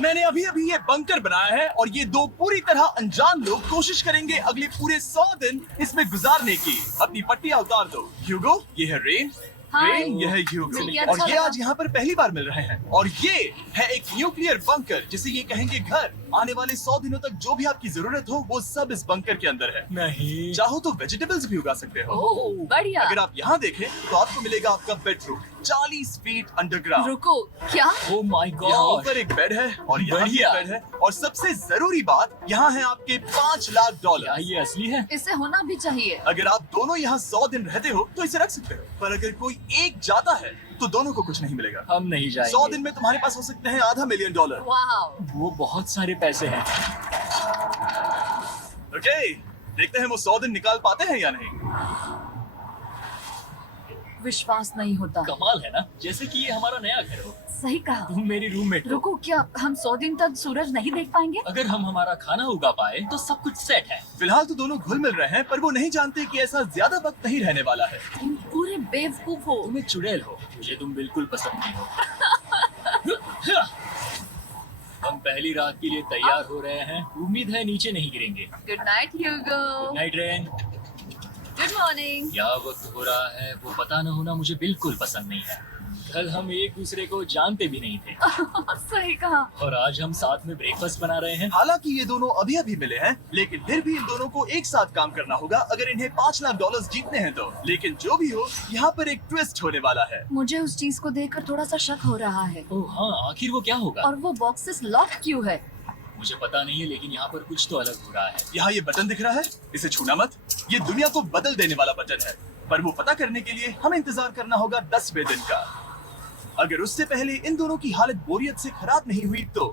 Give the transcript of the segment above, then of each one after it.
मैंने अभी अभी ये बंकर बनाया है और ये दो पूरी तरह अनजान लोग कोशिश करेंगे अगले पूरे 100 दिन इसमें गुजारने की। अपनी पट्टियां उतार दो। ह्यूगो, ये है रेन। रेन, ये है ह्यूगो। मिलके और अच्छा ये लगा। आज यहाँ पर पहली बार मिल रहे हैं। और ये है एक न्यूक्लियर बंकर, जिसे ये कहेंगे घर। आने वाले 100 दिनों तक जो भी आपकी जरूरत हो वो सब इस बंकर के अंदर है। नहीं। चाहो तो वेजिटेबल्स भी उगा सकते हो। ओह, बढ़िया। अगर आप यहाँ देखें तो आपको मिलेगा आपका बेडरूम 40 फीट अंडरग्राउंड। रुको, क्या? ओह माय यहाँ गॉड। ऊपर एक बेड है और यहाँ भी बढ़िया। बेड है। और सबसे जरूरी बात, यहाँ है आपके $5 लाख। क्या ये असली है? इसे होना भी चाहिए। अगर आप दोनों यहाँ 100 दिन रहते हो तो इसे रख सकते हो, पर अगर कोई एक जाता है तो दोनों को कुछ नहीं मिलेगा। हम नहीं जाएंगे। 100 दिन में तुम्हारे पास हो सकते हैं $500 मिलियन। वाह। वो बहुत सारे पैसे हैं। ओके, देखते हैं वो 100 दिन निकाल पाते हैं या नहीं। विश्वास नहीं होता। कमाल है ना, जैसे कि ये हमारा नया घर हो। सही कहा। तुम मेरी रूममेट हो। रुको, क्या हम 100 दिन तक सूरज नहीं देख पाएंगे? अगर हम हमारा खाना उगा पाए तो सब कुछ सेट है। फिलहाल तो दोनों घुल मिल रहे हैं, पर वो नहीं जानते कि ऐसा ज्यादा वक्त नहीं रहने वाला है। तुम पूरे बेवकूफ हो। तुम एक चुड़ैल हो, मुझे तुम बिल्कुल पसंद नहीं हो। हम पहली रात के लिए तैयार हो रहे हैं। उम्मीद है नीचे नहीं गिरेंगे। Good night Hugo. Night rain. Good morning. क्या वक्त हो रहा है वो पता न होना मुझे बिल्कुल पसंद नहीं है। कल हम एक दूसरे को जानते भी नहीं थे सही कहा। और आज हम साथ में ब्रेकफास्ट बना रहे हैं। हालांकि ये दोनों अभी अभी मिले हैं, लेकिन फिर भी इन दोनों को एक साथ काम करना होगा अगर इन्हें $5 लाख जीतने हैं तो। लेकिन जो भी हो, यहाँ पर एक ट्विस्ट होने वाला है। मुझे उस चीज को देखकर थोड़ा सा शक हो रहा है। ओह हाँ, आखिर वो क्या होगा? और वो बॉक्सेस लॉक क्यों है? मुझे पता नहीं है, लेकिन यहाँ पर कुछ तो अलग हो रहा है। यहाँ ये बटन दिख रहा है, इसे छूना मत। ये दुनिया को बदल देने वाला बटन है, पर वो पता करने के लिए हमें इंतजार करना होगा 10वें दिन का। अगर उससे पहले इन दोनों की हालत बोरियत से खराब नहीं हुई तो।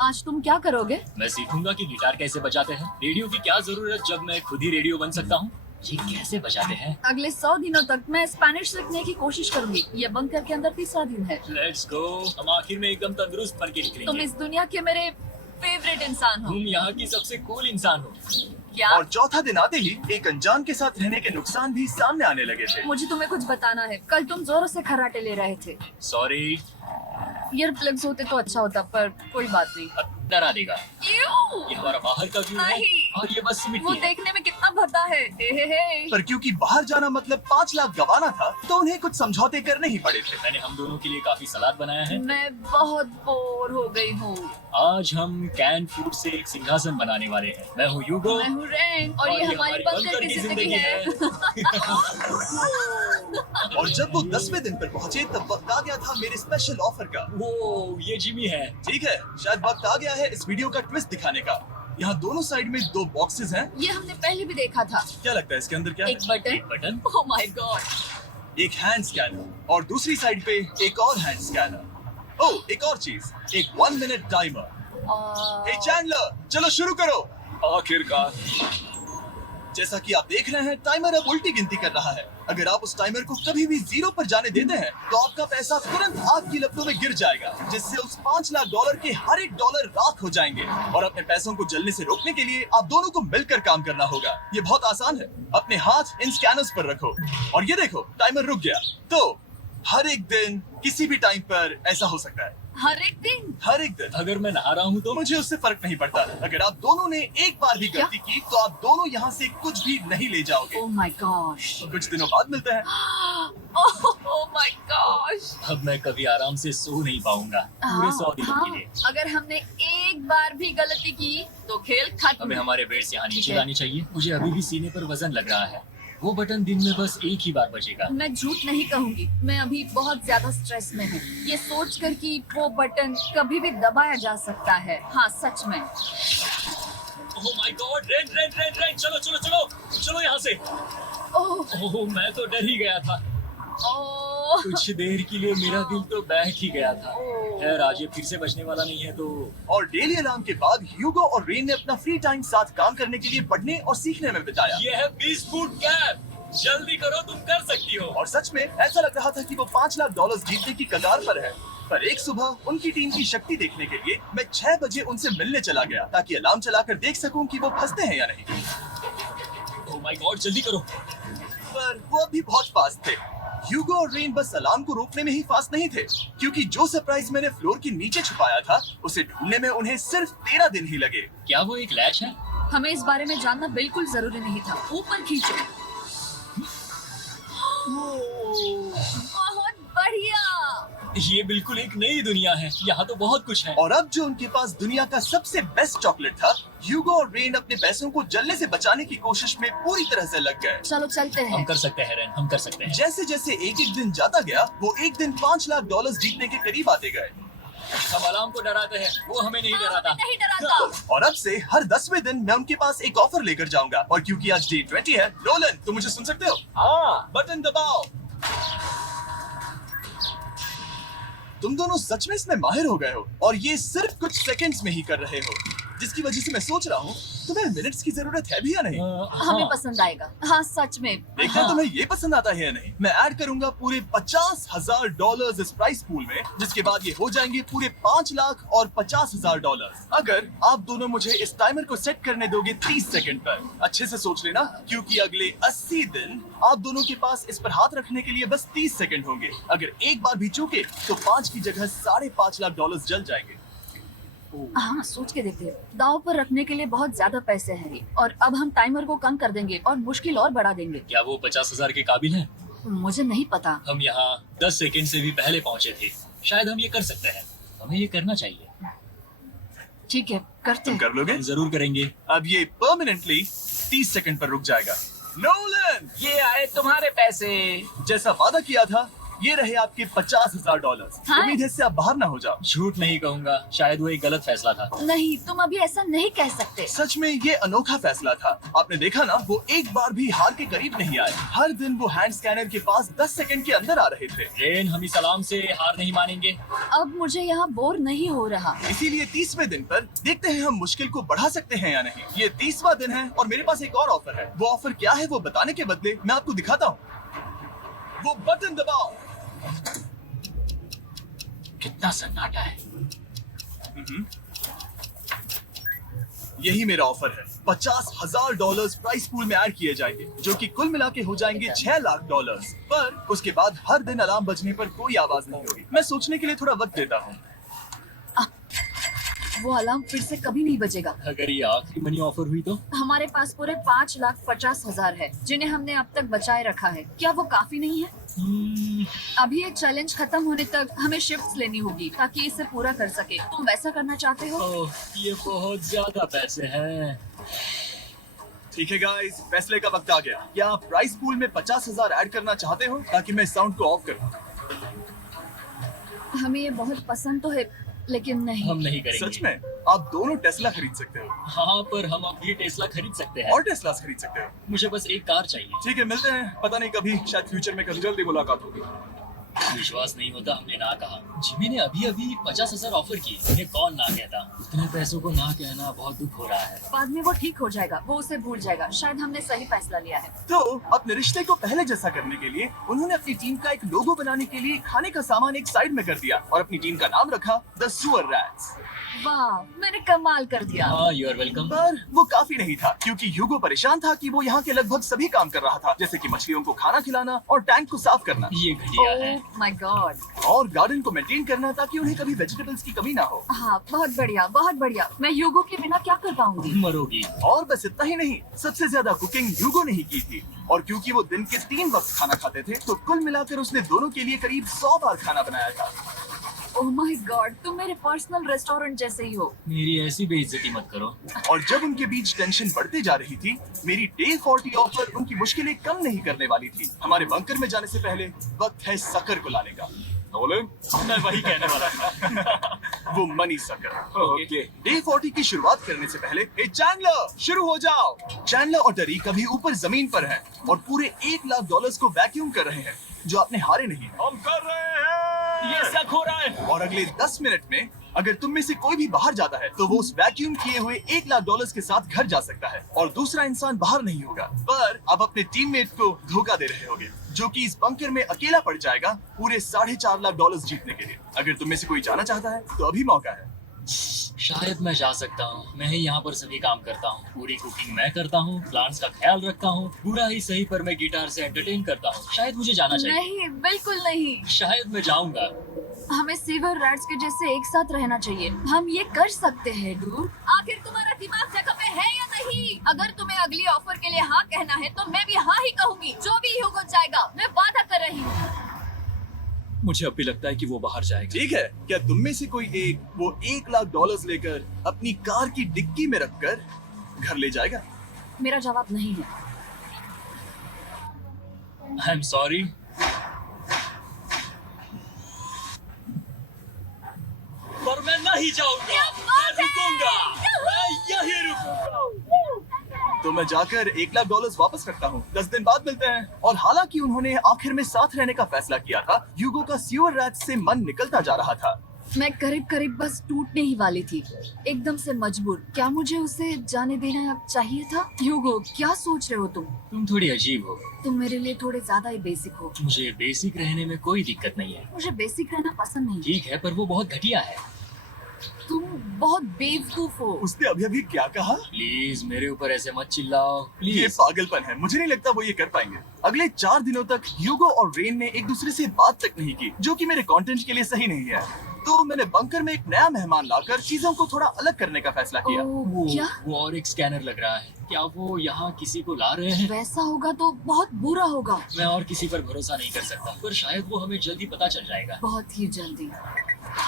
आज तुम क्या करोगे? मैं सीखूंगा कि गिटार कैसे बजाते हैं। रेडियो की क्या जरूरत जब मैं खुद ही रेडियो बन सकता हूँ। ये कैसे बजाते हैं? अगले 100 दिनों तक मैं स्पेनिश सीखने की कोशिश करूंगी। ये बंकर के अंदर 3रा दिन है। Let's go. हम आखिर में एकदम तंदुरुस्त बन के तुम निकलेंगे। इस दुनिया के मेरे फेवरेट इंसान हो। तुम यहाँ की सबसे कूल इंसान हो। क्या? और चौथा दिन आते ही एक अनजान के साथ रहने के नुकसान भी सामने आने लगे थे। मुझे तुम्हें कुछ बताना है। कल तुम जोरों से खर्राटे ले रहे थे। सॉरी। ईयर प्लग्स होते तो अच्छा होता, पर कोई बात नहीं। डरा देगा। Ew! ये हमारा बाहर का व्यू है नहीं। और ये बस वो मिट्टी है। देखने में कितना भद्दा है। हे। पर क्योंकि बाहर जाना मतलब 5 लाख गंवाना था, तो उन्हें कुछ समझौते करने ही पड़े थे। मैंने हम दोनों के लिए काफी सलाद बनाया है। मैं बहुत बोर हो गई हूँ। आज हम कैन फूड से एक सिंहासन बनाने वाले हैं। मैं हूँ यूगो मैं हूँ रेन और ये हमारी बंकर की जिंदगी है। और जब वो 10वें दिन पर पहुंचे तब वक्त आ गया था मेरे स्पेशल ऑफर का। वो ये जिमी है। ठीक है, शायद वक्त आ गया है इस वीडियो का ट्विस्ट दिखाने का। यहाँ दोनों साइड में 2 बॉक्सेस हैं। ये हमने पहले भी देखा था। क्या लगता है इसके अंदर क्या है? एक button. Button. Oh my God. एक हैंड स्कैनर और दूसरी साइड पे एक और हैंड स्कैनर। ओह, एक और चीज, एक 1 मिनट टाइमर। हे चैंडलर, चलो शुरू करो। आखिरकार। जैसा कि आप देख रहे हैं, टाइमर अब उल्टी गिनती कर रहा है। अगर आप उस टाइमर को कभी भी 0 पर जाने देते हैं तो आपका पैसा तुरंत आग की लपटों में गिर जाएगा, जिससे उस $5 लाख के हर एक डॉलर राख हो जाएंगे। और अपने पैसों को जलने से रोकने के लिए आप दोनों को मिलकर काम करना होगा। ये बहुत आसान है। अपने हाथ इन स्कैनर्स पर रखो और ये देखो, टाइमर रुक गया। तो हर एक दिन किसी भी टाइम पर ऐसा हो सकता है। हर एक दिन? हर एक दिन। अगर मैं नहा रहा हूँ तो मुझे उससे फर्क नहीं पड़ता। अगर आप दोनों ने एक बार भी गलती की तो आप दोनों यहाँ से कुछ भी नहीं ले जाओगे। Oh my gosh. कुछ दिनों बाद मिलते हैं। Oh my gosh. अब मैं कभी आराम से सो नहीं पाऊंगा पूरे 100 दिनों के लिए। अगर हमने एक बार भी गलती की तो खेल खत्म। हमें हमारे बेड से यहाँ ठीक नीचे है। लानी चाहिए। मुझे अभी भी सीने पर वजन लग रहा है। वो बटन दिन में बस एक ही बार बजेगा। मैं झूठ नहीं कहूंगी, मैं अभी बहुत ज्यादा स्ट्रेस में हूँ, ये सोचकर कि वो बटन कभी भी दबाया जा सकता है। हाँ सच में। ओह my God, rain rain rain rain, चलो चलो चलो चलो यहाँ से। ओह ओह मैं तो डर ही गया था। ओह कुछ देर के लिए मेरा दिल तो बहक ही गया था। ओह। खैर आज ये फिर से बचने वाला नहीं है तो। और डेली अलार्म के बाद ह्यूगो और रेन ने अपना फ्री टाइम साथ काम करने के लिए पढ़ने और सीखने में बिताया। ये है 20 फुट कैप। जल्दी करो, तुम कर सकती हो। और सच में ऐसा लग रहा था कि वो $5 लाख जीतने की कगार पर है। पर एक सुबह उनकी टीम की शक्ति देखने के लिए मैं 6 बजे उनसे मिलने चला गया, ताकि अलार्म चलाकर देख सकूं कि वो फंसते हैं या नहीं। ओह माय गॉड, जल्दी करो। पर वो अभी बहुत पास थे। ह्यूगो और रेन बस अलार्म को रोकने में ही फास्ट नहीं थे, क्योंकि जो सरप्राइज मैंने फ्लोर के नीचे छुपाया था उसे ढूंढने में उन्हें सिर्फ 13 दिन ही लगे। क्या वो एक लैच है? हमें इस बारे में जानना बिल्कुल जरूरी नहीं था। ऊपर खींचो। बहुत बढ़िया। ये बिल्कुल एक नई दुनिया है। यहाँ तो बहुत कुछ है। और अब जो उनके पास दुनिया का सबसे बेस्ट चॉकलेट था, ह्यूगो और रेन अपने पैसों को जलने से बचाने की कोशिश में पूरी तरह से लग गए। चलो चलते हम हैं। कर सकते हैं रेन, हम कर सकते हैं। जैसे जैसे एक एक दिन जाता गया, वो एक दिन $5 लाख जीतने के करीब आते गए। हम अलार्म को डराते हैं, वो हमें नहीं डराता। नहीं डराता। और अब से हर 10वें दिन मैं उनके पास एक ऑफर लेकर जाऊंगा। और क्योंकि आज डे 20 है, नोलन तुम मुझे सुन सकते हो? हाँ। बटन दबाओ। तुम दोनों सच में इसमें माहिर हो गए हो और ये सिर्फ कुछ सेकंड्स में ही कर रहे हो, जिसकी वजह से मैं सोच रहा हूँ तुम्हें मिनट्स की जरूरत है भी या नहीं। हमें पसंद आएगा। हाँ सच में। देखना तुम्हें ये पसंद आता है या नहीं। मैं ऐड करूंगा पूरे $50,000 इस प्राइस पूल में, जिसके बाद ये हो जाएंगे पूरे $5,50,000। अगर आप दोनों मुझे इस टाइमर को सेट करने दोगे 30 सेकंड पर। अच्छे से सोच लेना, क्योंकि अगले 80 दिन आप दोनों के पास इस पर हाथ रखने के लिए बस 30 सेकंड होंगे। अगर एक बार भी चूके तो 5 की जगह $5.5 लाख जल जाएंगे। हाँ सोच के देखते हैं। दाव पर रखने के लिए बहुत ज्यादा पैसे हैं ये। और अब हम टाइमर को कम कर देंगे और मुश्किल और बढ़ा देंगे। क्या वो 50,000 के काबिल है? मुझे नहीं पता। हम यहाँ 10 सेकंड से भी पहले पहुँचे थे। शायद हम ये कर सकते हैं। हमें ये करना चाहिए। ठीक है करते तुम हैं। कर लोगे? हम जरूर करेंगे। अब ये परमानेंटली 30 सेकंड पर रुक जाएगा। नोलन, ये आए तुम्हारे पैसे। जैसा वादा किया था, ये रहे आपके $50,000। हाँ। उम्मीद है इससे आप बाहर ना हो जाओ। झूठ नहीं कहूँगा, शायद वो एक गलत फैसला था। नहीं तुम अभी ऐसा नहीं कह सकते। सच में ये अनोखा फैसला था। आपने देखा ना, वो एक बार भी हार के करीब नहीं आए। हर दिन वो हैंड स्कैनर के पास 10 सेकंड के अंदर आ रहे थे। रेन, हम इस अलार्म से हार नहीं मानेंगे। अब मुझे यहाँ बोर नहीं हो रहा। इसीलिए 30वें दिन पर देखते हैं हम मुश्किल को बढ़ा सकते हैं या नहीं। ये 30वां दिन है और मेरे पास एक और ऑफर है। वो ऑफर क्या है वो बताने के बदले मैं आपको दिखाता हूँ। वो बटन दबाओ। कितना सन्नाटा है। यही मेरा ऑफर है। $50,000 प्राइस पूल में ऐड किए जाएंगे, जो कि कुल मिला के हो जाएंगे $6 लाख। पर उसके बाद हर दिन अलार्म बजने पर कोई आवाज नहीं होगी। मैं सोचने के लिए थोड़ा वक्त देता हूँ। वो अलार्म फिर से कभी नहीं बजेगा। अगर ये आखिरी मनी ऑफर हुई तो? हमारे पास पूरे 5,50,000 है, जिन्हें हमने अब तक बचाए रखा है। क्या वो काफी नहीं है? अभी ये चैलेंज खत्म होने तक हमें शिफ्ट्स लेनी होगी ताकि इसे पूरा कर सके। तुम वैसा करना चाहते हो? ओह, ये बहुत ज्यादा पैसे हैं। ठीक है गाइस, फैसले का वक्त आ गया। क्या आप प्राइस पूल में 50,000 ऐड करना चाहते हो ताकि मैं साउंड को ऑफ करूं? हमें ये बहुत पसंद तो है, लेकिन नहीं। हम नहीं करेंगे। सच में? आप दोनों टेस्ला खरीद सकते हो हाँ, पर हम अब ये टेस्ला खरीद सकते हैं। और टेस्ला खरीद सकते हो। मुझे बस एक कार चाहिए। ठीक है, मिलते हैं। पता नहीं कभी, शायद फ्यूचर में कभी जल्दी मुलाकात होगी। विश्वास नहीं होता हमने ना कहा। जिमी ने अभी अभी 50,000 ऑफर किए। उन्हें कौन ना कहता। इतने पैसों को ना कहना बहुत दुख हो रहा है। बाद में वो ठीक हो जाएगा, वो उसे भूल जाएगा। शायद हमने सही फैसला लिया है। तो अपने रिश्ते को पहले जैसा करने के लिए उन्होंने अपनी टीम का एक लोगो बनाने के लिए खाने का सामान एक साइड में कर दिया और अपनी टीम का नाम रखा द सुअर रैट्स। वाह, मैंने कमाल कर दिया। हाँ, यू आर वेलकम। पर वो काफी नहीं था, क्योंकि ह्यूगो परेशान था कि वो यहाँ के लगभग सभी काम कर रहा था, जैसे कि मछलियों को खाना खिलाना और टैंक को साफ करना ये घटिया है। ओह माय गॉड। और गार्डन को मेंटेन करना ताकि उन्हें कभी वेजिटेबल्स की कमी ना हो। हाँ बहुत बढ़िया, बहुत बढ़िया। मैं ह्यूगो के बिना क्या कर पाऊंगी? मरोगी। और बस इतना ही नहीं, सबसे ज्यादा कुकिंग ह्यूगो ने ही की थी। और क्योंकि वो दिन के 3 वक्त खाना खाते थे, तो कुल मिलाकर उसने दोनों के लिए करीब 100 बार खाना बनाया था। ओह माय गॉड, तुम मेरे पर्सनल रेस्टोरेंट जैसे ही हो। मेरी ऐसी बेइज्जती मत करो। और जब उनके बीच टेंशन बढ़ती जा रही थी, मेरी डे 40 ऑफर उनकी मुश्किलें कम नहीं करने वाली थी। हमारे बंकर में जाने से पहले वक्त है सकर को लाने का। नोलन, मैं वही कहने वाला था। वो मनी सकर। ओके। डे 40 की शुरुआत करने से पहले, हे चैंडलर, शुरू हो जाओ। चैंडलर और टरीक अभी ऊपर जमीन पर हैं और पूरे $1 लाख को वैक्यूम कर रहे हैं, जो आपने हारे नहीं। हम कर रहे हैं। ये शक हो रहा है। और अगले 10 मिनट में अगर तुम में से कोई भी बाहर जाता है, तो वो उस वैक्यूम किए हुए $1 लाख के साथ घर जा सकता है और दूसरा इंसान बाहर नहीं होगा। पर आप अपने टीममेट को धोखा दे रहे होगे, जो कि इस बंकर में अकेला पड़ जाएगा पूरे $4.5 लाख जीतने के लिए। अगर तुम में से कोई जाना चाहता है, तो अभी मौका है। शायद मैं जा सकता हूँ। मैं ही यहाँ पर सभी काम करता हूँ। पूरी कुकिंग मैं करता हूँ, प्लांट्स का ख्याल रखता हूँ। बुरा ही सही पर मैं गिटार से एंटरटेन करता हूँ। शायद मुझे जाना चाहिए। नहीं, बिल्कुल नहीं। शायद मैं जाऊंगा। हमें सीवर रैट्स के जैसे एक साथ रहना चाहिए। हम ये कर सकते हैं डूड। आखिर तुम्हारा दिमाग जगह पे है या नहीं? अगर तुम्हें अगली ऑफर के लिए हाँ कहना है तो मैं भी हाँ ही कहूंगी। जो भी ह्यूगो जाएगा, मैं वादा कर रही हूँ। मुझे अब भी लगता है कि वो बाहर जाएगा। ठीक है, क्या तुम में से कोई एक वो $1 लाख लेकर अपनी कार की डिक्की में रखकर घर ले जाएगा? मेरा जवाब नहीं है। I am sorry. पर मैं नहीं जाऊंगा। मैं रुकूंगा। मैं यही रुकूंगा। तो मैं जाकर $1 लाख वापस रखता हूँ। 10 दिन बाद मिलते हैं। और हालांकि उन्होंने आखिर में साथ रहने का फैसला किया था, ह्यूगो का सीवर रैट्स से मन निकलता जा रहा था। मैं करीब करीब बस टूटने ही वाली थी, एकदम से मजबूर। क्या मुझे उसे जाने देना अब चाहिए था? ह्यूगो, क्या सोच रहे हो तुम? तुम थोड़ी अजीब हो। तुम मेरे लिए थोड़े ज्यादा ही बेसिक हो। मुझे बेसिक रहने में कोई दिक्कत नहीं है। मुझे बेसिक रहना पसंद नहीं। ठीक है, पर वो बहुत घटिया है। तुम बहुत बेवकूफ हो। उसने अभी अभी क्या कहा? प्लीज मेरे ऊपर ऐसे मत चिल्लाओ। ये प्लीज। पागलपन है। मुझे नहीं लगता वो ये कर पाएंगे। अगले 4 दिनों तक ह्यूगो और रेन ने एक दूसरे से बात तक नहीं की, जो कि मेरे कंटेंट के लिए सही नहीं है। तो मैंने बंकर में एक नया मेहमान लाकर चीजों को थोड़ा अलग करने का फैसला किया। वो क्या? वो और एक स्कैनर लग रहा है। क्या वो यहाँ किसी को ला रहे हैं? वैसा होगा तो बहुत बुरा होगा। मैं और किसी पर भरोसा नहीं कर सकता, पर शायद वो हमें जल्दी पता चल जाएगा। बहुत ही जल्दी।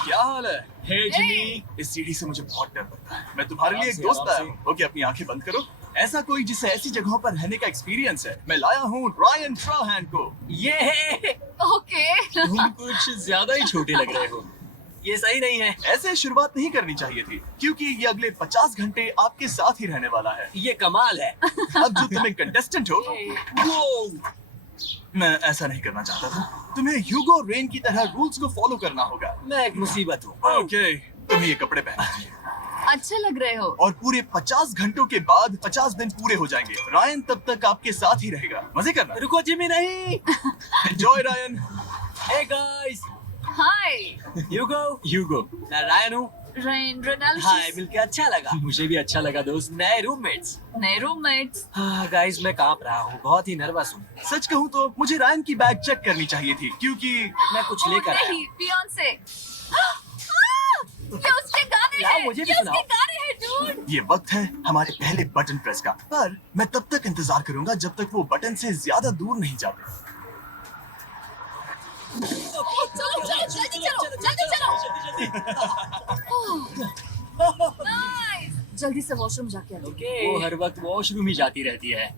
क्या हाल है? हे जिमी। इस सीढ़ी से मुझे बहुत डर लगता है। मैं तुम्हारे लिए एक आराम से, दोस्त आराम आया हूँ। ओके, अपनी आंखें बंद करो। ऐसा कोई जिसे ऐसी जगहों पर रहने का एक्सपीरियंस है। मैं लाया हूँ रायन ट्राहैन को। ये ओके। तुम कुछ ज्यादा ही छोटे लग रहे हो। ये सही नहीं है। ऐसे शुरुआत नहीं करनी चाहिए थी, क्योंकि ये अगले 50 घंटे आपके साथ ही रहने वाला है। ये कमाल है। अब जो तुम एक कंटेस्टेंट हो, वो मैं ऐसा नहीं करना चाहता था। तुम्हें ह्यूगो और रेन की तरह रूल्स को फॉलो करना होगा। मैं एक मुसीबत हूँ। ओके, तुम्हें ये कपड़े पहनने चाहिए। अच्छे लग रहे हो। और पूरे 50 घंटों के बाद 50 दिन पूरे हो जाएंगे। रायन तब तक आपके साथ ही रहेगा। मजे करना। रुको जिमी, नहीं। Enjoy Ryan. हे गाइस, हाय ह्यूगो। मैं रायन हूँ। Rain Reginald. हाय, मिलके अच्छा लगा। मुझे भी अच्छा लगा दोस्त। नए रूममेट्स। नए रूममेट्स। हाँ गाइस, मैं कांप रहा हूँ, बहुत ही नर्वस हूँ। सच कहूँ तो मुझे रायन की बैग चेक करनी चाहिए थी, क्योंकि मैं कुछ लेकर आया। नहीं, बियॉन्से। ये उसके गाने यार, हैं। मुझे भी ये उसके सुनाओ। गाने हैं डूड। ये वक्त है हमारे पहले बटन प्रेस का। पर मैं तब तक इंतजार करूंगा जब तक वो बटन से ज्यादा दूर नहीं जाते। चलो चलो, जल्दी चलो, जल्दी चलो। नाइस। जल्दी से वॉशरूम जाके आओ। वो हर वक्त वॉशरूम ही जाती रहती है।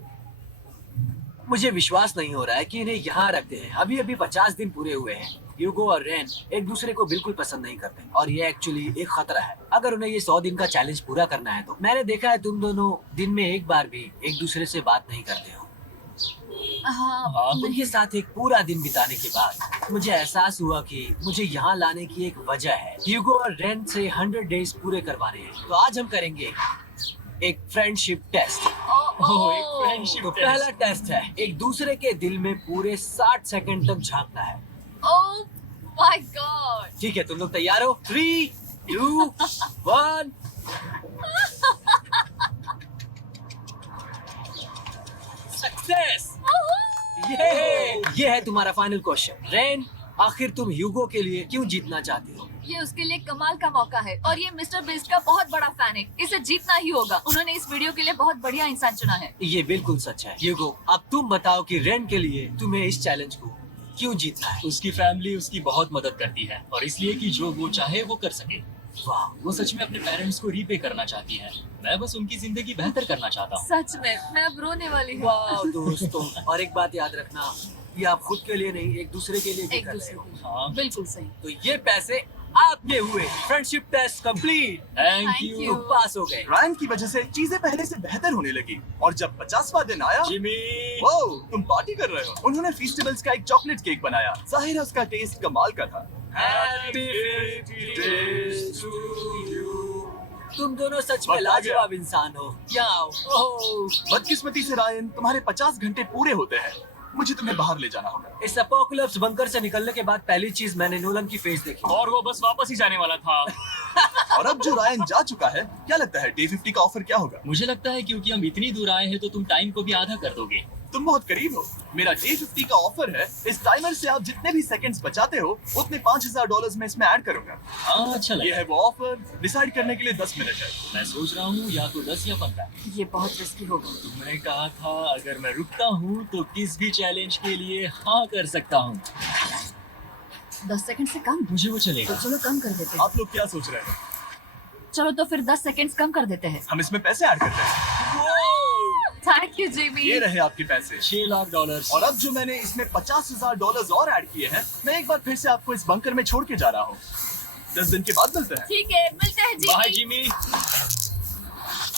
मुझे विश्वास नहीं हो रहा है कि इन्हें यहाँ रखते हैं। अभी अभी 50 दिन पूरे हुए हैं। ह्यूगो और रेन एक दूसरे को बिल्कुल पसंद नहीं करते, और ये एक्चुअली एक खतरा है। अगर उन्हें ये 100 दिन का चैलेंज पूरा करना है तो। मैंने देखा है तुम दोनों दिन में एक बार भी एक दूसरे से बात नहीं करते हो। हाँ, उनके साथ एक पूरा दिन बिताने के बाद मुझे एहसास हुआ कि मुझे यहाँ लाने की एक वजह है। ह्यूगो और रेन से 100 डेज पूरे करवाने हैं। तो आज हम करेंगे एक फ्रेंडशिप टेस्ट। एक फ्रेंडशिप तो पहला टेस्ट है, एक दूसरे के दिल में पूरे 60 सेकंड तक झांकना है। ओह माय गॉड। ठीक है, तुम लोग तैयार हो? 3, 2, 1। सक्सेस। ये है तुम्हारा फाइनल क्वेश्चन। रेन, आखिर तुम ह्यूगो के लिए क्यों जीतना चाहती हो? ये उसके लिए कमाल का मौका है, और ये मिस्टर बीस्ट का बहुत बड़ा फैन है। इसे जीतना ही होगा। उन्होंने इस वीडियो के लिए बहुत बढ़िया इंसान चुना है। ये बिल्कुल सच है। ह्यूगो, अब तुम बताओ कि रेन के लिए तुम्हें इस चैलेंज को क्यों जीतना है? उसकी फैमिली उसकी बहुत मदद करती है, और इसलिए कि जो वो चाहे वो कर सके। वाह, वो सच में अपने पेरेंट्स को रीपे करना चाहती है। मैं बस उनकी जिंदगी बेहतर करना चाहता हूँ। सच में, मैं अब रोने वाली हूँ। वाह दोस्तों, और एक बात याद रखना, ये आप खुद के लिए नहीं, एक दूसरे के लिए भी एक कर रहे दूसरे हो। को। हाँ, बिल्कुल सही। तो ये पैसे आपके हुए। Friendship test complete. Thank Thank you you. पास हो गए। रायन की वजह से चीजें पहले से बेहतर होने लगी। और जब 50वां दिन आया, जिमी। वाओ, तुम पार्टी कर रहे हो। उन्होंने फेस्टिवल्स का एक चॉकलेट केक बनाया। जाहिर है उसका टेस्ट कमाल का था। Happy birthday to you। तुम दोनों सच में वक्त आ गया। लाजवाब इंसान हो। क्या आओ। ओह, बदकिस्मती से रायन, तुम्हारे 50 घंटे पूरे होते हैं। मुझे तुम्हें बाहर ले जाना होगा। इस अपोकलिप्स बंकर से निकलने के बाद पहली चीज मैंने नोलन की फेस देखी। और वो बस वापस ही जाने वाला था। और अब जो रायन जा चुका है, क्या लगता है डे 50 का ऑफर क्या होगा? मुझे लगता है क्योंकि हम इतनी दूर आए हैं तो तुम टाइम को भी आधा कर दोगे। तुम बहुत करीब हो। मेरा डे 50 का ऑफर है, इस टाइमर से आप जितने भी सेकंड्स बचाते हो उतने $5000 में इसमें ऐड करूंगा। हाँ अच्छा ये लगा। है वो ऑफर, डिसाइड करने के लिए 10 मिनट है। मैं सोच रहा हूँ या तो 10 या 15। ये बहुत रिस्की होगा। तुमने कहा था अगर मैं रुकता हूँ तो किस भी चैलेंज के लिए हाँ कर सकता हूँ। 10 सेकंड से कम? मुझे वो तो चलेगा। चलो कम कर देते हैं। आप लोग क्या सोच रहे हैं? चलो तो फिर 10 सेकंड्स कम कर देते हैं। हम इसमें पैसे ऐड करते हैं। Thank you Jimmy. ये रहे आपके पैसे। $6 लाख। और अब जो मैंने इसमें $50,000 और ऐड किए हैं, मैं एक बार फिर से आपको इस बंकर में छोड़ के जा रहा हूँ। 10 दिन के बाद मिलते हैं। ठीक है, मिलते हैं बाय जिमी। जिमी।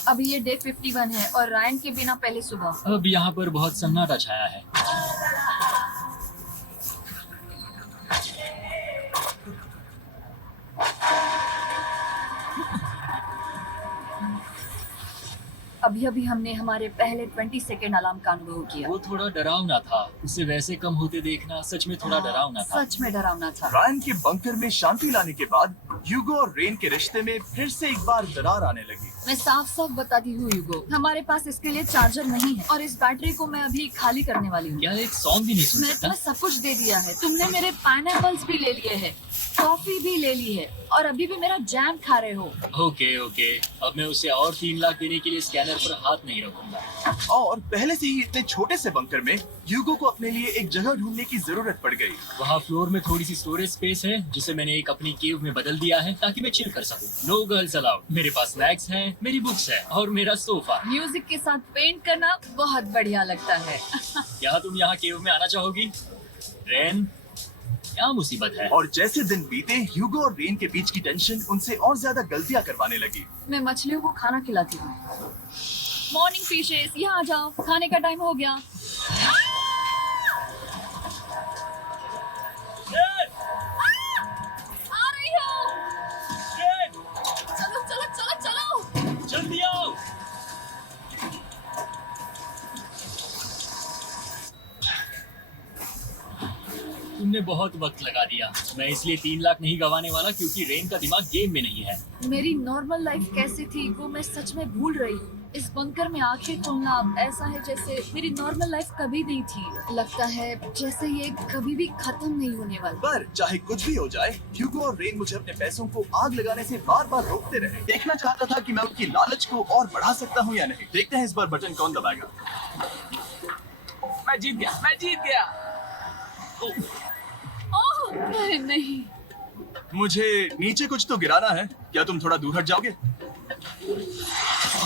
अभी ये डे 51 है और रायन के बिना पहले सुबह। अब यहाँ पर बहुत सन्नाटा छाया है। अभी अभी हमने हमारे पहले 20 सेकंड अलार्म का अनुभव किया। वो थोड़ा डरावना था। उसे वैसे कम होते देखना सच में थोड़ा डरावना था। सच में डरावना था। रायन के बंकर में शांति लाने के बाद ह्यूगो और रेन के रिश्ते में फिर से एक बार दरार आने लगी। मैं साफ साफ बताती हूँ यूगो, हमारे पास इसके लिए चार्जर नहीं है और इस बैटरी को मैं अभी खाली करने वाली हूँ। क्या एक सॉन्ग भी नहीं सुन मैं सकता? तुम्हें सब कुछ दे दिया है। तुमने मेरे पाइनएप्पल्स भी ले लिए हैं, कॉफी भी ले ली है और अभी भी मेरा जैम खा रहे हो। ओके ओके, अब मैं उसे और 3 लाख देने के लिए स्कैनर पर हाथ नहीं रखूंगा। और पहले से ही इतने छोटे से बंकर में ह्यूगो को अपने लिए एक जगह ढूंढने की जरूरत पड़ गई। वहाँ फ्लोर में थोड़ी सी स्टोरेज स्पेस है जिसे मैंने एक अपनी केव में बदल दिया है ताकि मैं चिल कर सकूं। No girls allowed. मेरे पास स्नैक्स हैं, मेरी बुक्स है और मेरा सोफा। म्यूजिक के साथ पेंट करना बहुत बढ़िया लगता है। क्या तुम यहाँ केव में आना चाहोगी? रेन, क्या मुसीबत है? और जैसे दिन बीते, ह्यूगो और रेन के बीच की टेंशन उनसे और ज्यादा गलतियां करवाने लगी। मैं मछलियों को खाना खिलाती हूँ। मॉर्निंग फिशेस, यहाँ आ जाओ, खाने का टाइम हो गया। आ रही हूँ। चलो चलो चलो चलो। जल्दी आओ। तुमने बहुत वक्त लगा दिया। मैं इसलिए 3 लाख नहीं गंवाने वाला क्योंकि रेन का दिमाग गेम में नहीं है। मेरी नॉर्मल लाइफ कैसी थी वो मैं सच में भूल रही हूँ। इस बंकर में आंखें खोलना ऐसा है जैसे मेरी नॉर्मल लाइफ कभी नहीं थी। लगता है जैसे ये कभी भी खत्म नहीं होने वाला। पर चाहे कुछ भी हो जाए, ह्यूगो और रेन मुझे अपने पैसों को आग लगाने से बार बार रोकते रहे। देखना चाहता था कि मैं उनकी लालच को और बढ़ा सकता हूँ या नहीं। देखते हैं इस बार बटन कौन दबाएगा। मैं जीत गया, मैं जीत गया। ओह नहीं। मुझे नीचे कुछ तो गिराना है। क्या तुम थोड़ा दूर हट जाओगे?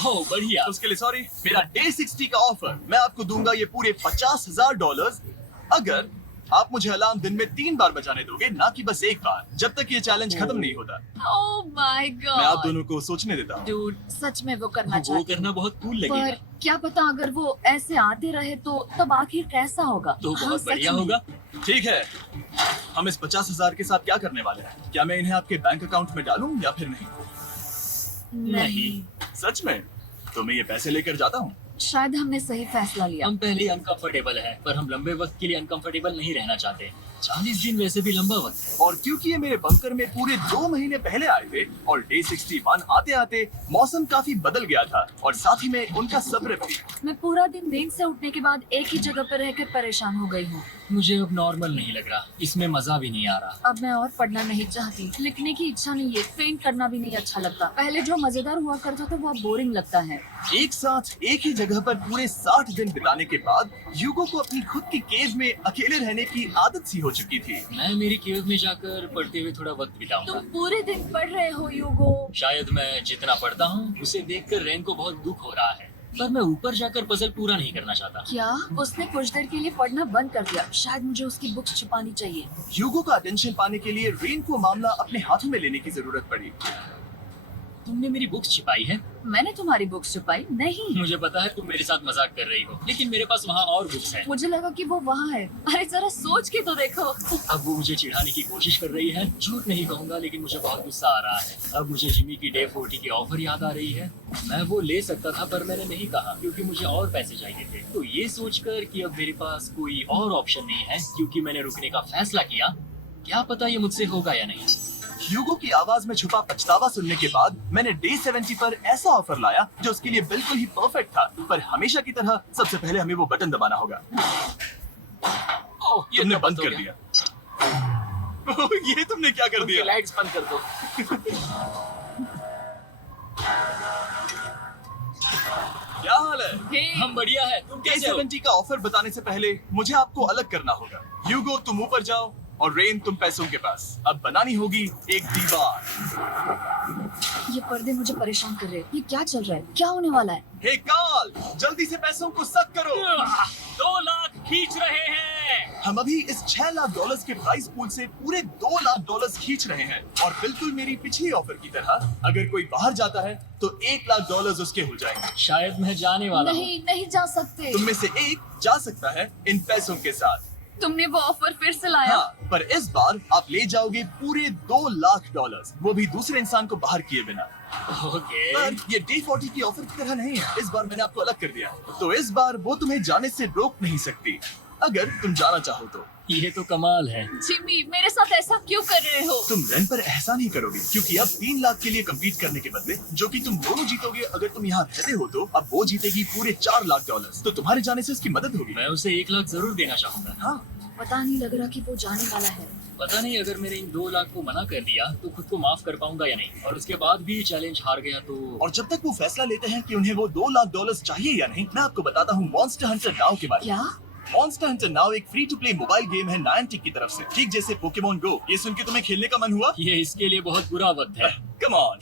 ओह बढ़िया। उसके लिए सॉरी। मेरा डे 60 का ऑफर, मैं आपको दूंगा ये पूरे $50,000 अगर आप मुझे अलार्म दिन में 3 बार बजाने दोगे, ना कि बस एक बार, जब तक ये चैलेंज खत्म नहीं होता। ओह माय मैं आप गॉड। दोनों को सोचने देता हूँ। डूड, सच में वो करना वो चाहती करना हूँ। बहुत कूल पर लगेगा। क्या पता अगर वो ऐसे आते रहे तो तब आखिर कैसा होगा। तो हाँ, बहुत सच बढ़िया में। होगा। ठीक है, हम इस 50,000 के साथ क्या करने वाले हैं? क्या मैं इन्हें आपके बैंक अकाउंट में डालूं या फिर नहीं? नहीं, सच में? तो मैं ये पैसे लेकर जाता हूँ। शायद हमने सही फैसला लिया। हम पहले अनकंफर्टेबल हैं, पर हम लंबे वक्त के लिए अनकंफर्टेबल नहीं रहना चाहते। 40 दिन वैसे भी लंबा वक्त है। और क्योंकि ये मेरे बंकर में पूरे 2 महीने पहले आए थे और डे 61 आते आते मौसम काफी बदल गया था और साथ ही में उनका सब्र भी। मैं पूरा दिन नींद से उठने के बाद एक ही जगह पर रहकर परेशान हो गई हूँ। मुझे अब नॉर्मल नहीं लग रहा। इसमें मजा भी नहीं आ रहा। अब मैं और पढ़ना नहीं चाहती, लिखने की इच्छा नहीं है, पेंट करना भी नहीं अच्छा लगता। पहले जो मजेदार हुआ करता था वो अब बोरिंग लगता है। एक साथ एक ही जगह पर पूरे 60 दिन बिताने के बाद ह्यूगो को अपनी खुद की केव में अकेले रहने की आदत सी हो चुकी थी। मैं मेरी केव में जाकर पढ़ते हुए थोड़ा वक्त बिताऊंगा। तुम पूरे दिन पढ़ रहे हो यूगो। शायद मैं जितना पढ़ता हूँ उसे देखकर रेन को बहुत दुख हो रहा है, पर मैं ऊपर जाकर पजल पूरा नहीं करना चाहता। क्या उसने कुछ देर के लिए पढ़ना बंद कर दिया? शायद मुझे उसकी बुक्स छुपानी चाहिए। ह्यूगो का अटेंशन पाने के लिए रेन को मामला अपने हाथों में लेने की जरूरत पड़ी। तुमने मेरी बुक्स छिपाई है? मैंने तुम्हारी बुक्स छुपाई नहीं। मुझे पता है तुम मेरे साथ मजाक कर रही हो, लेकिन मेरे पास वहाँ और बुक्स हैं। मुझे लगा कि वो वहाँ है। अरे जरा सोच के तो देखो। अब वो मुझे चिढ़ाने की कोशिश कर रही है। झूठ नहीं कहूंगा, लेकिन मुझे बहुत गुस्सा आ रहा है। अब मुझे जिमी की डे 40 की ऑफर याद आ रही है। मैं वो ले सकता था, पर मैंने नहीं कहा क्योंकि मुझे और पैसे चाहिए थे। तो ये सोचकर कि अब मेरे पास कोई और ऑप्शन नहीं है क्योंकि मैंने रुकने का फैसला किया, क्या पता ये मुझसे होगा या नहीं। ह्यूगो की आवाज में छुपा पछतावा सुनने के बाद मैंने डे 70 पर ऐसा ऑफर लाया जो उसके लिए बिल्कुल ही परफेक्ट था। पर हमेशा की तरह सबसे पहले हमें वो बटन दबाना होगा। ओह, ये तुमने तो बंद हो कर गया। दिया। ये तुमने क्या कर उनकी दिया? लाइट्स बंद कर दो। क्या हाल है? हे, हम बढ़िया है, तुम डे कैसे हो? 70 का ऑफर बताने से पहले मुझे आपको अलग करना होगा। ह्यूगो तुम ऊपर जाओ और रेन तुम पैसों के पास। अब बनानी होगी एक दीवार। ये पर्दे मुझे परेशान कर रहे हैं। ये क्या चल रहा है? क्या होने वाला है? हे कार्ल, जल्दी से पैसों को सक करो। 2 लाख खींच रहे हैं। हम अभी इस $6 लाख के प्राइस पूल से पूरे $2 लाख खींच रहे हैं और बिल्कुल मेरी पिछली ऑफर की तरह अगर कोई बाहर जाता है तो $1 लाख उसके हो जाएंगे। शायद मैं जाने वाला हूँ। नहीं जा सकते। तुम में से एक जा सकता है इन पैसों के साथ। तुमने वो ऑफर फिर से लाया? हाँ, पर इस बार आप ले जाओगे पूरे $2 लाख, वो भी दूसरे इंसान को बाहर किए बिना। ओके। पर ये डे 40 की ऑफर की तरह नहीं है। इस बार मैंने आपको अलग कर दिया, तो इस बार वो तुम्हें जाने से रोक नहीं सकती अगर तुम जाना चाहो तो। ये तो कमाल है। जिमी, मेरे साथ ऐसा क्यों कर रहे हो? तुम रेन पर एहसान नहीं करोगे क्योंकि अब 3 लाख के लिए कम्पीट करने के बदले जो कि तुम दोनों जीतोगे अगर तुम यहाँ रहते हो, तो अब वो जीतेगी पूरे $4 लाख। तो तुम्हारे जाने से उसकी मदद होगी। मैं उसे 1 लाख जरूर देना चाहूंगा। हाँ, पता नहीं लग रहा कि वो जाने वाला है। पता नहीं अगर मैंने इन 2 लाख को मना कर दिया तो खुद को माफ कर पाऊंगा या नहीं, और उसके बाद भी चैलेंज हार गया तो। और जब तक वो फैसला लेते हैं कि उन्हें वो $2 लाख चाहिए या नहीं, मैं आपको बताता हूँ मॉन्स्टर हंटर नाउ के बारे में। क्या? मॉन्स्टर हंटर नाउ एक free to play mobile game है नायंटिक की तरफ से, ठीक जैसे पोकेमोन गो। ये सुन के तुम्हें खेलने का मन हुआ? ये इसके लिए बहुत बुरा वक्त है। Come on.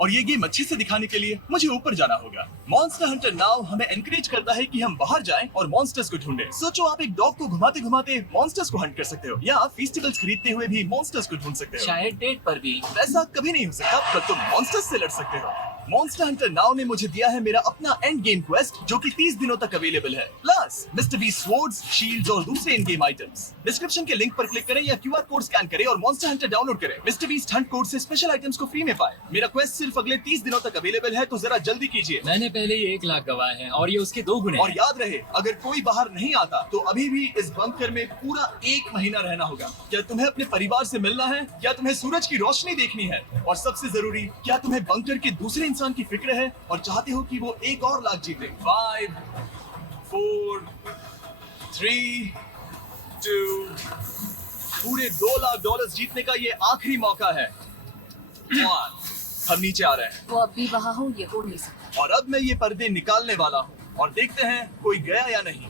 और ये गेम अच्छे से दिखाने के लिए मुझे ऊपर जाना होगा। मॉन्स्टर हंटर नाउ हमें एनकरेज करता है कि हम बाहर जाएं और मॉन्स्टर्स को ढूंढें। सोचो, आप एक डॉग को घुमाते घुमाते मॉन्स्टर्स को हंट कर सकते हो, या आप फेस्टिवल्स खरीदते हुए भी मॉन्स्टर्स को ढूंढ सकते हो। शायद डेट पर भी। ऐसा कभी नहीं हो सकता, पर तुम मॉन्स्टर्स से लड़ सकते हो। मॉन्स्टर हंटर नाउ ने मुझे दिया है मेरा अपना एंड गेम क्वेस्ट जो कि 30 दिनों तक अवेलेबल है, plus mister B swords, shields और दूसरे इन गेम आइटम्स। डिस्क्रिप्शन के लिंक पर क्लिक करें या QR कोड स्कैन करें और मॉन्स्टर हंटर डाउनलोड करें। मिस्टर बीस्ट हंट कोड से स्पेशल आइटम्स को फ्री में पाएं। मेरा क्वेस्ट सिर्फ अगले 30 दिनों तक अवेलेबल है, तो जरा जल्दी कीजिए। मैंने पहले ही 1 लाख गवाए हैं और ये उसके 2 गुने और हैं। याद रहे, अगर कोई बाहर नहीं आता तो अभी भी इस बंकर में पूरा 1 महीना रहना होगा। क्या तुम्हें अपने परिवार से मिलना है? क्या तुम्हें सूरज की रोशनी देखनी है? और सबसे जरूरी, क्या तुम्हें बंकर के दूसरे इंसान की फिक्र है और चाहते हो कि वो $1 और लाख जीते? 5, 4, 3, 2, पूरे $2 लाख जीतने का ये आखिरी मौका है। 1, हम नीचे आ रहे हैं वो अब भी वहाँ हो, ये हो नहीं सकता। और अब मैं ये पर्दे निकालने वाला हूँ और देखते हैं कोई गया या नहीं।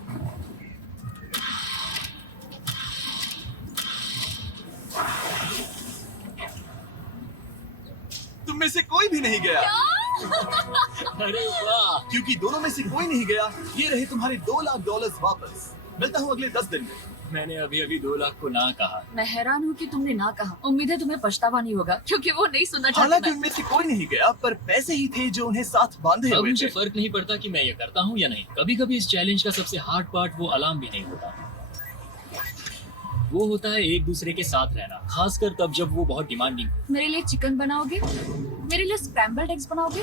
तुम में से कोई भी नहीं गया। अरे वाह। क्योंकि दोनों में से कोई नहीं गया, ये रहे तुम्हारे $2 लाख वापस। मिलता हूँ अगले 10 दिन में। मैंने अभी 2 लाख को ना कहा। मैं हैरान हूँ कि तुमने ना कहा। उम्मीद है तुम्हें पछतावा नहीं होगा, क्योंकि वो नहीं सुनना हालांकि चाहते। उनमें से कोई नहीं गया, पर पैसे ही थे जो उन्हें साथ बांधे अब हुए मुझे थे। फर्क नहीं पड़ता कि मैं ये करता हूँ या नहीं। कभी कभी इस चैलेंज का सबसे हार्ड पार्ट वो अलार्म भी नहीं होता, वो होता है एक दूसरे के साथ रहना, खासकर तब जब वो बहुत डिमांडिंग हो। मेरे लिए चिकन बनाओगे? मेरे लिए स्क्रैम्बल्ड एग्स बनाओगे?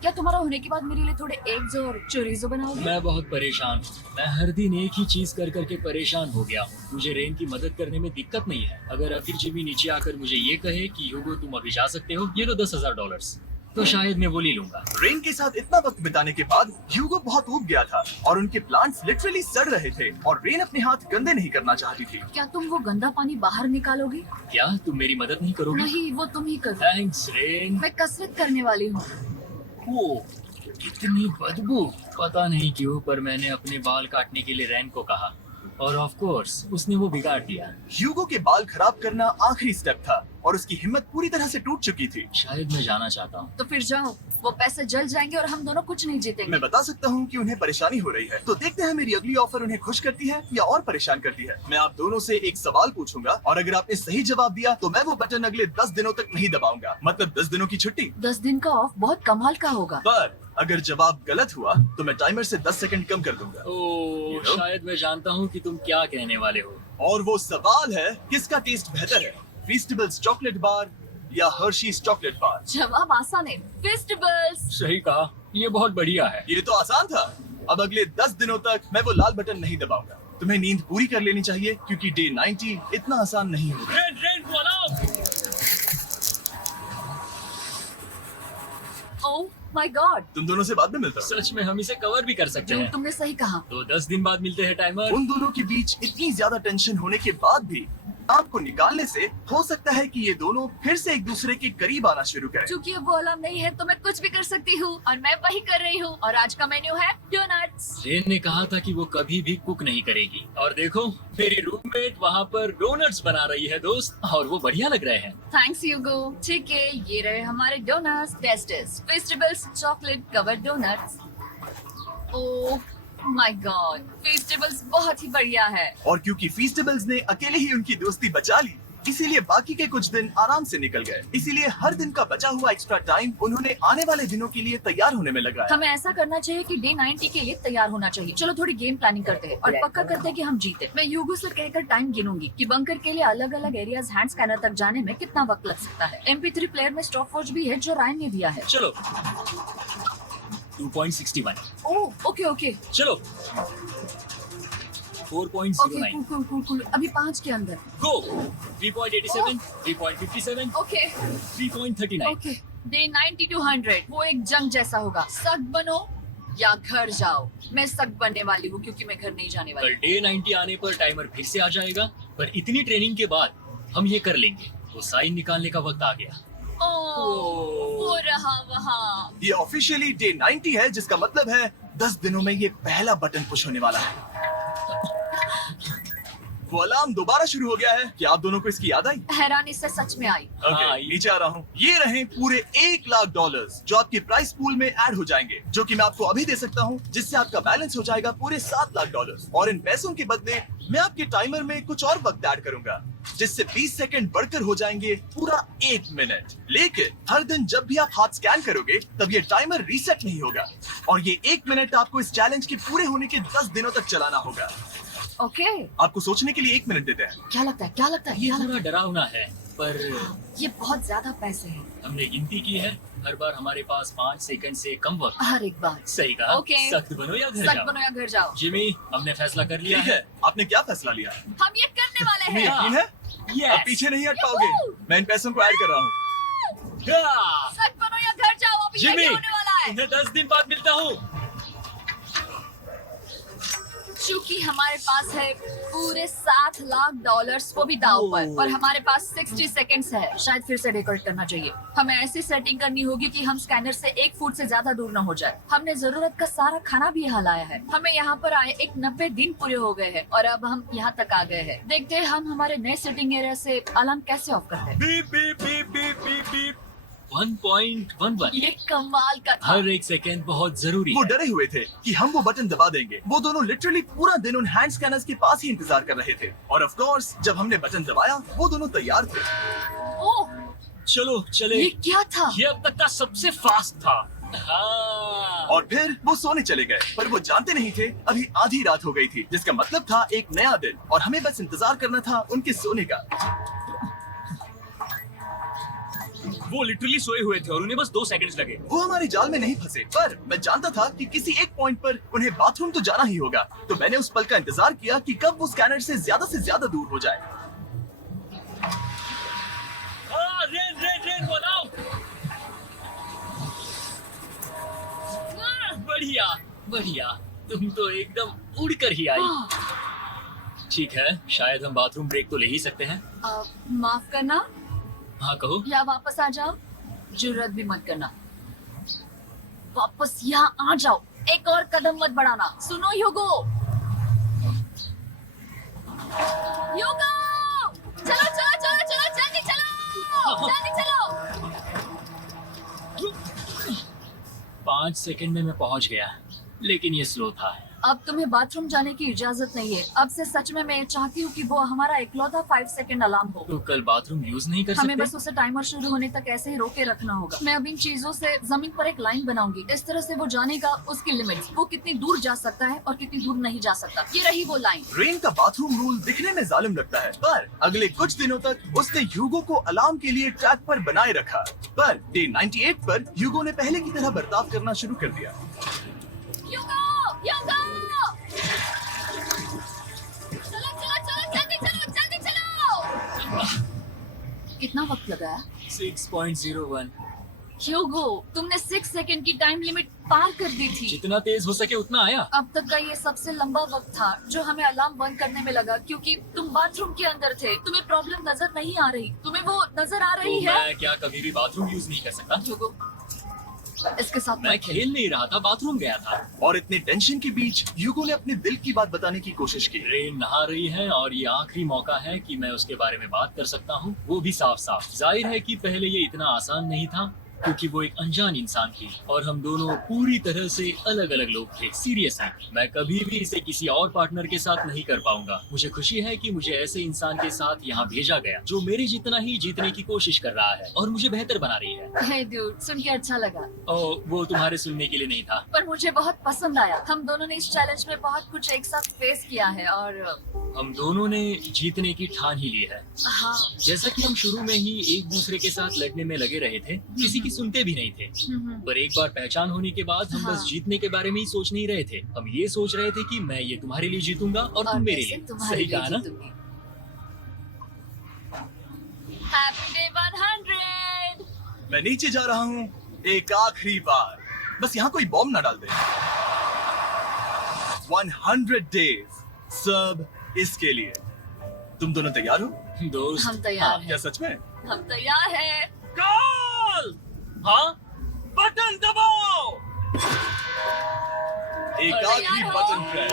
क्या तुम्हारा होने के बाद मेरे लिए थोड़े एग्स और चोरिजो बनाओगे? मैं बहुत परेशान हूँ। मैं हर दिन एक ही चीज कर करके परेशान हो गया हूँ। मुझे रेन की मदद करने में दिक्कत नहीं है। अगर आखिर जिमी नीचे आकर मुझे ये कहे कि ह्यूगो तुम अभी जा सकते हो, ये लो $10,000, तो शायद मैं वो ले लूंगा। रेन के साथ इतना वक्त बिताने के बाद ह्यूगो बहुत ऊब गया था और उनके प्लांट्स लिटरली सड़ रहे थे और रेन अपने हाथ गंदे नहीं करना चाहती थी। क्या तुम वो गंदा पानी बाहर निकालोगे? क्या तुम मेरी मदद नहीं करोगी? नहीं, वो तुम ही करो। Thanks rain. मैं कसरत करने वाली हूँ। वो कितनी बदबू। पता नहीं क्यों, पर मैंने अपने बाल काटने के लिए रेन को कहा और ऑफ कोर्स उसने वो बिगाड़ दिया। ह्यूगो के बाल खराब करना आखिरी स्टेप था और उसकी हिम्मत पूरी तरह से टूट चुकी थी। शायद मैं जाना चाहता हूँ। तो फिर जाओ, वो पैसे जल जाएंगे और हम दोनों कुछ नहीं जीतेंगे। मैं बता सकता हूँ कि उन्हें परेशानी हो रही है, तो देखते हैं मेरी अगली ऑफर उन्हें खुश करती है या और परेशान करती है। मैं आप दोनों से एक सवाल पूछूंगा और अगर आपने सही जवाब दिया तो मैं वो बटन अगले 10 दिनों तक नहीं दबाऊंगा, मतलब 10 दिनों की छुट्टी। 10 दिन का ऑफ बहुत कमाल का होगा। पर अगर जवाब गलत हुआ तो मैं टाइमर से 10 सेकंड कम कर दूंगा। ओह, शायद मैं जानता हूँ कि तुम क्या कहने वाले हो। और वो सवाल है, किसका टेस्ट बेहतर है, फेस्टिवल्स चॉकलेट बार या हर्शीज चॉकलेट बार? जवाब आसान है, फेस्टिवल्स। सही कहा, ये बहुत बढ़िया है। ये तो आसान था। अब अगले 10 दिनों तक मैं वो लाल बटन नहीं दबाऊंगा। तुम्हें नींद पूरी कर लेनी चाहिए क्योंकि डे 90 इतना आसान नहीं होगा। रेन को अलार्म। ओह माय गॉड, तुम दोनों से बाद में मिलता हूँ। सच में हम इसे कवर भी कर सकते हैं। तुमने सही कहा। तो 10 दिन बाद मिलते हैं टाइमर। उन दोनों के बीच इतनी ज्यादा टेंशन होने के बाद भी आपको निकालने से हो सकता है कि ये दोनों फिर से एक दूसरे के करीब आना शुरू करें। क्योंकि अब वो अलार्म नहीं है तो मैं कुछ भी कर सकती हूँ और मैं वही कर रही हूँ। और आज का मेन्यू है डोनट्स। रेन ने कहा था कि वो कभी भी कुक नहीं करेगी, और देखो मेरी रूममेट वहाँ पर डोनट्स बना रही है दोस्त, और वो बढ़िया लग रहे हैं। Thanks Hugo. ठीक है, ये रहे हमारे doughnuts. Tasters festivals chocolate covered doughnuts. Oh my god, festivals बहुत ही बढ़िया है। और क्योंकि फीस्टेबल्स ने अकेले ही उनकी दोस्ती बचा ली, इसीलिए बाकी के कुछ दिन आराम से निकल गए। इसीलिए हर दिन का बचा हुआ एक्स्ट्रा टाइम उन्होंने आने वाले दिनों के लिए तैयार होने में लगाया। हमें ऐसा करना चाहिए कि डे 90 के लिए तैयार होना चाहिए। चलो थोड़ी गेम प्लानिंग करते हैं और पक्का करते हैं कि हम जीते। मैं यूगो से कहकर टाइम गिनूंगी कि बंकर के लिए अलग अलग एरियाज हैंड स्कैनर तक जाने में कितना वक्त लग सकता है। MP3 प्लेयर में स्टॉप वॉच भी है जो रायन ने दिया है। चलो 2.61। ओह ओके ओके चलो ओके 4.09। Cool cool cool. अभी 5 के अंदर। गो 3.87, 3.57, ओके 3.39। ओके। डे 90 to 100 वो एक जंग जैसा होगा। सख्त बनो या घर जाओ। मैं सख्त बनने वाली हूँ क्योंकि मैं घर नहीं जाने वाली। कल डे 90 आने पर टाइमर फिर से आ जाएगा, पर इतनी ट्रेनिंग के बाद हम ये कर लेंगे। तो साइन निकालने का वक्त आ गया। वो रहा वहाँ। ये ऑफिशियली डे 90 है, जिसका मतलब है 10 दिनों में ये पहला बटन पुश होने वाला है। वो अलार्म दोबारा शुरू हो गया है। क्या आप दोनों को इसकी याद आई? हैरानी से सच में आई। ओके, हाँ, नीचे आ रहा हूँ। ये रहे पूरे $1,00,000 जो आपके प्राइस पूल में ऐड हो जाएंगे, जो कि मैं आपको अभी दे सकता हूँ, जिससे आपका बैलेंस हो जाएगा पूरे $7,00,000। और इन पैसों के बदले मैं आपके टाइमर में कुछ और वक्त ऐड करूंगा, जिससे 20 सेकंड बढ़कर हो जाएंगे पूरा 1 मिनट। लेकिन हर दिन जब भी आप हाथ स्कैन करोगे तब ये टाइमर रीसेट नहीं होगा, और ये 1 मिनट आपको इस चैलेंज के पूरे होने के 10 दिनों तक चलाना होगा। ओके। आपको सोचने के लिए 1 मिनट देते हैं। क्या लगता है क्या लगता है ये क्या लगता थोड़ा डरावना है, पर है? ये बहुत ज्यादा पैसे हैं। हमने गिनती की है, हर बार हमारे पास 5 सेकंड से कम वक्त। हर एक बार। सही कहा। ओके। सख्त बनो या घर सख्त जाओ। बनो या घर जाओ। जिमी, हमने फैसला कर लिया ठीक है, आपने क्या फैसला लिया? हम ये करने वाले तुम्हें हैं। यकीन है? Yes. अब पीछे नहीं हट पाओगे। मैं इन पैसों को ऐड कर रहा हूँ। हाँ। सख्त बनो या घर जाओ। अभी जिमी, यही होने वाला है। तुम्हें 10 दिन बाद मिलता हूँ। चूंकि हमारे पास है पूरे $7,00,000 वो भी दाव पर, और हमारे पास 60 सेकंड्स है। शायद फिर से डेकोरेट करना चाहिए। हमें ऐसी सेटिंग करनी होगी कि हम स्कैनर से 1 फुट से ज्यादा दूर न हो जाए। हमने जरूरत का सारा खाना भी यहाँ लाया है। हमें यहाँ पर आए एक 90 दिन पूरे हो गए हैं और अब हम यहाँ तक आ गए हैं। देखते हैं हम हमारे नए सेटिंग एरिया से अलार्म कैसे ऑफ करते हैं। Beep beep beep beep beep beep. 1.11। ये कमाल का था। हर एक सेकंड बहुत जरूरी वो है। डरे हुए थे कि हम वो बटन दबा देंगे। वो दोनों लिटरली पूरा दिन उन हैंड स्कैनर्स के पास ही इंतजार कर रहे थे। और ऑफ कोर्स जब हमने बटन दबाया वो दोनों तैयार थे। ओह, चलो चले। ये क्या था? ये अब तक का सबसे फास्ट था। हाँ। और फिर वो सोने चले गए, पर वो जानते नहीं थे अभी आधी रात हो गई थी, जिसका मतलब था एक नया दिन, और हमें बस इंतजार करना था उनके सोने का। वो लिटरली सोए हुए थे और उन्हें बस 2 सेकंड्स लगे। वो हमारे जाल में नहीं फंसे, पर मैं जानता था कि किसी एक पॉइंट पर उन्हें बाथरूम तो जाना ही होगा। तो मैंने उस पल का इंतजार किया कि कब वो स्कैनर से ज्यादा दूर हो जाए। रेन रेन रेन बनाओ। बढ़िया बढ़िया, तुम तो एकदम उड़कर ही आई। ठीक है, शायद हम बाथरूम ब्रेक तो ले ही सकते हैं। माफ करना हाँ कहो। या वापस आ जाओ। जुर्रत भी मत करना। वापस यहाँ आ जाओ। एक और कदम मत बढ़ाना। सुनो ह्यूगो। ह्यूगो, चलो चलो चलो चलो, जल्दी चलो जल्दी चलो। 5 सेकंड में मैं पहुंच गया, लेकिन ये स्लो था। अब तुम्हें बाथरूम जाने की इजाजत नहीं है। अब से सच में मैं चाहती हूँ कि वो हमारा इकलौता 5 सेकंड अलार्म हो। तो कल बाथरूम यूज नहीं कर सकते? हमें बस उसे टाइमर शुरू होने तक ऐसे ही रोके रखना होगा। मैं अब इन चीजों से जमीन पर एक लाइन बनाऊंगी। इस तरह से वो जानेगा उसकी लिमिट्स, वो कितनी दूर जा सकता है और कितनी दूर नहीं जा सकता। ये रही वो लाइन। रेन का बाथरूम रूल दिखने में जालिम लगता है, पर अगले कुछ दिनों तक उसने ह्यूगो को अलार्म के लिए ट्रैक पर बनाए रखा। पर डे 98 पर ह्यूगो ने पहले की तरह बर्ताव करना शुरू कर दिया। ह्यूगो, ह्यूगो! चलो चलो चलो, जल्दी चलो जल्दी चलो। कितना वक्त लगा है? 6.01। ह्यूगो, तुमने 6 सेकंड की टाइम लिमिट पार कर दी थी। जितना तेज हो सके उतना आया। अब तक का ये सबसे लंबा वक्त था जो हमें अलार्म बंद करने में लगा, क्योंकि तुम बाथरूम के अंदर थे। तुम्हें प्रॉब्लम नजर नहीं आ रही, तुम्हें वो नजर आ रही तो है? मैं क्या कभी भी बाथरूम यूज नहीं कर सकता? ह्यूगो, इसके साथ मैं मत खेल। खेल नहीं रहा था, बाथरूम गया था। और इतनी टेंशन के बीच ह्यूगो ने अपने दिल की बात बताने की कोशिश की। रेन नहा रही है और ये आखिरी मौका है कि मैं उसके बारे में बात कर सकता हूँ, वो भी साफ साफ। जाहिर है कि पहले ये इतना आसान नहीं था, क्योंकि वो एक अनजान इंसान थी और हम दोनों पूरी तरह से अलग अलग लोग थे। सीरियसली, मैं कभी भी इसे किसी और पार्टनर के साथ नहीं कर पाऊंगा। मुझे खुशी है कि मुझे ऐसे इंसान के साथ यहाँ भेजा गया जो मेरे जितना ही जीतने की कोशिश कर रहा है और मुझे बेहतर बना रही है। हे ड्यूड, सुन के अच्छा लगा, और वो तुम्हारे सुनने के लिए नहीं था। पर मुझे बहुत पसंद आया। हम दोनों ने इस चैलेंज में बहुत कुछ एक साथ फेस किया है और हम दोनों ने जीतने की ठान ही ली है। हाँ। जैसा कि हम शुरू में ही एक दूसरे के साथ लड़ने में लगे रहे थे, किसी की सुनते भी नहीं थे। पर एक बार पहचान होने के बाद हम हाँ। बस जीतने के बारे में ही सोच नहीं रहे थे। हम ये सोच रहे थे कि मैं ये तुम्हारे लिए जीतूंगा और तुम मेरे वैसे लिए। तुम्हारे सही लिए कहा ना? जीतूंगी। Happy day 100। मैं नीचे जा रहा हूँ एक आखिरी बार, बस यहाँ कोई बॉम्ब ना डाल दे। 100 डेज सब इसके लिए। तुम दोनों तैयार हो? दोस्त, हम तैयार हाँ, हैं। क्या सच में? हम तैयार हैं। गोल! हाँ, बटन दबाओ। एक और आखिरी तैयार हो? Button press.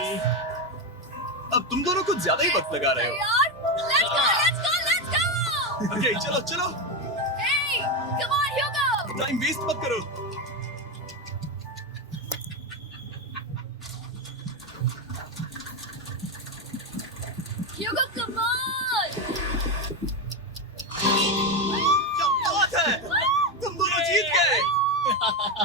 अब तुम दोनों कुछ ज्यादा ही वक्त लगा रहे हो। तैयार? Let's go, let's go, let's go! Okay, चलो चलो, Hey, come on, Hugo! Time waste मत करो। Hugo, come on! क्या बात है, तुम दोनों जीत गए।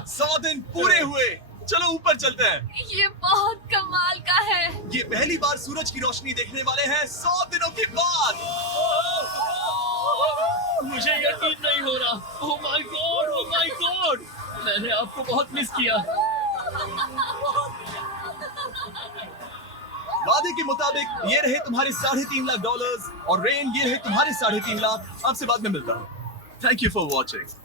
100 दिन पूरे हुए। चलो ऊपर चलते हैं। ये बहुत कमाल का है। ये पहली बार सूरज की रोशनी देखने वाले हैं 100 दिनों के बाद। मुझे यकीन नहीं हो रहा। ओह my God, oh my God, मैंने आपको बहुत मिस किया। वादे के मुताबिक ये रहे तुम्हारे $3.5 लाख और रेन ये रहे तुम्हारे $3.5 लाख। आपसे बाद में मिलता हूँ। Thank you for watching.